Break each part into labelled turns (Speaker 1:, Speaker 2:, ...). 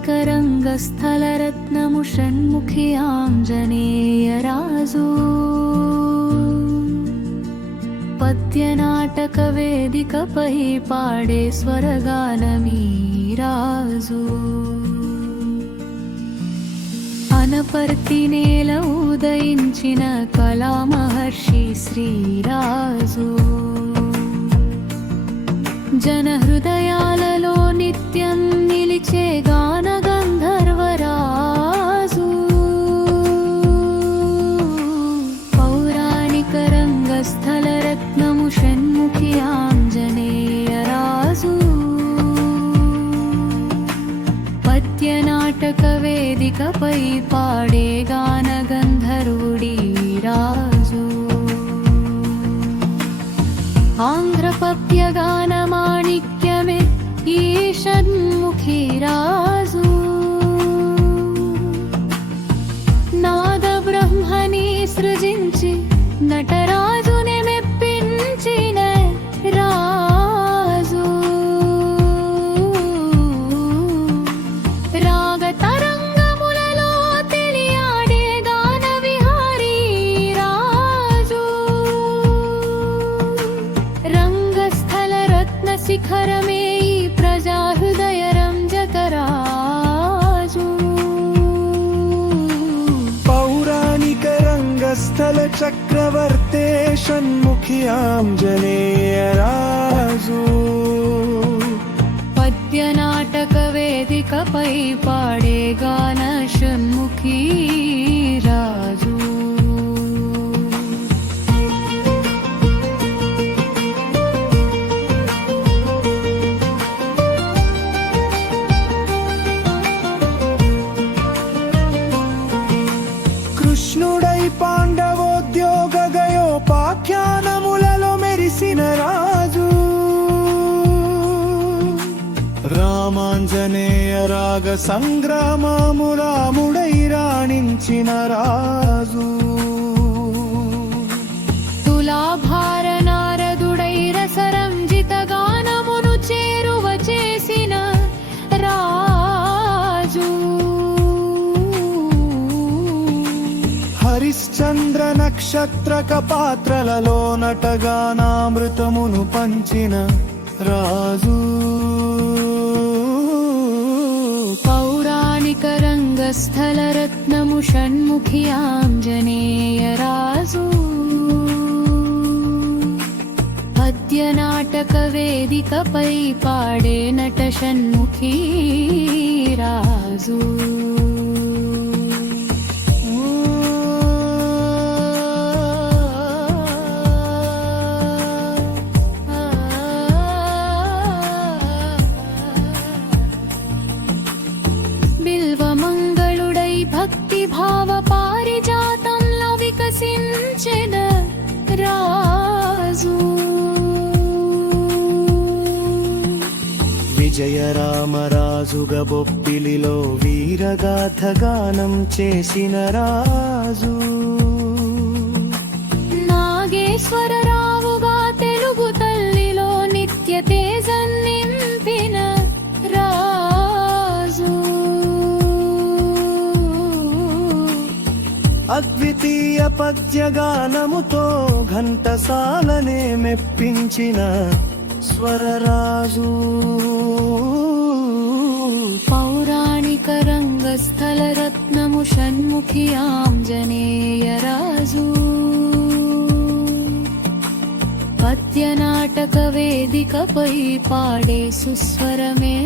Speaker 1: పౌరాణికరంగస్థలరత్నము షణ్ముఖి ఆంజనేయరాజు. పద్యనాటక వేదికపై పాడే స్వరగానమీరాజు. అనపర్తి నేల ఉదయించిన కళామహర్షి శ్రీరాజు. జన వేదికపై పాడే గాన గంధర్వుడి రాజు. ఆంధ్రపత్యగాన శిఖరమే ఈ ప్రజా హృదయ రంజకరాజు.
Speaker 2: పౌరాణిక రంగస్థల చక్రవర్తే షణ్ముఖి ఆంజనేయరాజు
Speaker 1: పద్యనాటక వేదికపై పాడే గాన షణ్ముఖీ
Speaker 2: రాగ సంగ్రామమురాముడై రాణించిన రాజు.
Speaker 1: తులాభార నారదుడై రసరంజిత గానమును చేరువ చేసిన రాజు.
Speaker 2: హరిశ్చంద్ర నక్షత్రక పాత్రలలో నటగానామృతమును పంచిన రాజు.
Speaker 1: పౌరాణిక షణ్ముఖి ఆంజనేయ రాజు పద్యనాటక వేదికపై పాడే నట షణ్ముఖీ రాజు
Speaker 2: విజయరామరాజుగ బొబ్బిలిలో వీరగాథ గానం చేసిన రాజు.
Speaker 1: నాగేశ్వరరావుగా తెలుగు తల్లిలో నిత్య తేజం నింపిన రాజు.
Speaker 2: అద్వితీయ పద్యగానముతో ఘంటసాలనే మెప్పించిన స్వరరాజు.
Speaker 1: పౌరాణిక రంగస్థల రత్నము షణ్ముఖి ఆంజనేయ రాజు పద్యనాటక వేదికపై పాడే సుస్వరమే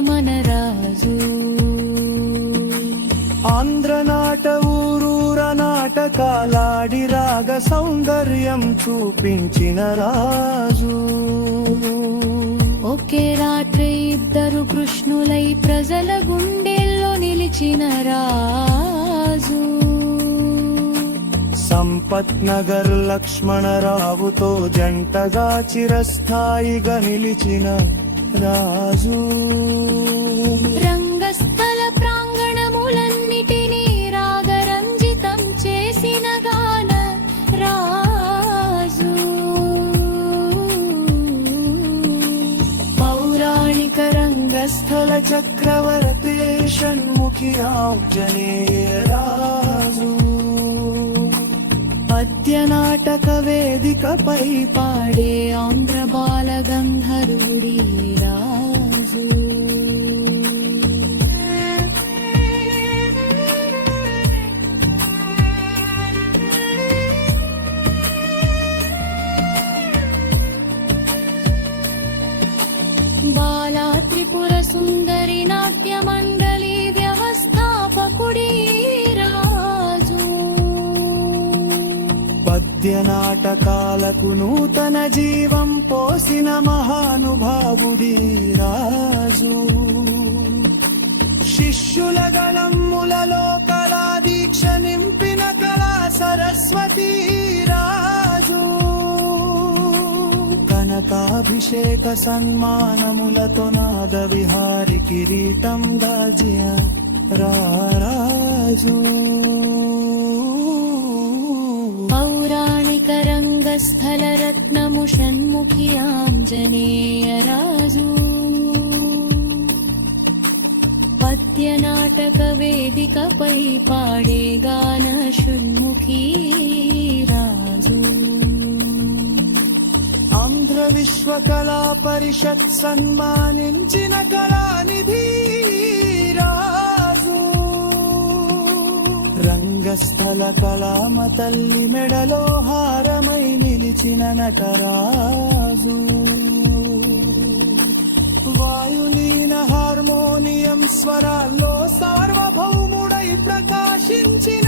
Speaker 1: మన రాజు
Speaker 2: ఆంధ్రనాట ఊరూర నాటకాలాడి రాగ సౌందర్యం చూపించిన రాజు.
Speaker 1: ఒకే రాత్రి ఇద్దరు కృష్ణులై ప్రజల గుండెల్లో నిలిచిన రాజు.
Speaker 2: సంపత్ నగర్ లక్ష్మణరావుతో జంటగా చిరస్థాయిగా నిలిచిన రాజు. చక్రవర్తే షణ్ముఖి ఆంజనేయరాజు
Speaker 1: పద్య నాటక వేదికపై పాడే ఆంధ్ర బాల
Speaker 2: పద్య నాటకాలకు నూతన జీవం పోసిన మహానుభావుడి రాజు. శిష్యుల గళములలో కళా దీక్ష నింపిన కళా సరస్వతి రాజు. కనకాభిషేక సన్మానములతో నాద విహారి కిరీటం దాజ్య
Speaker 1: రాజు. షణ్ముఖి ఆంజనేయరాజు పద్య నాటక వేదికపై పాడే గాన షణ్ముఖి రాజు
Speaker 2: ఆంధ్ర విశ్వ కళా పరిషత్ సన్మానించిన కళానిధి రాజు రంగస్థల కళామ తల్లి మెడలో హారమై నిలిచిన నటరాజు. వాయులీన హార్మోనియం స్వరాల్లో సార్వభౌముడై ప్రకాశించిన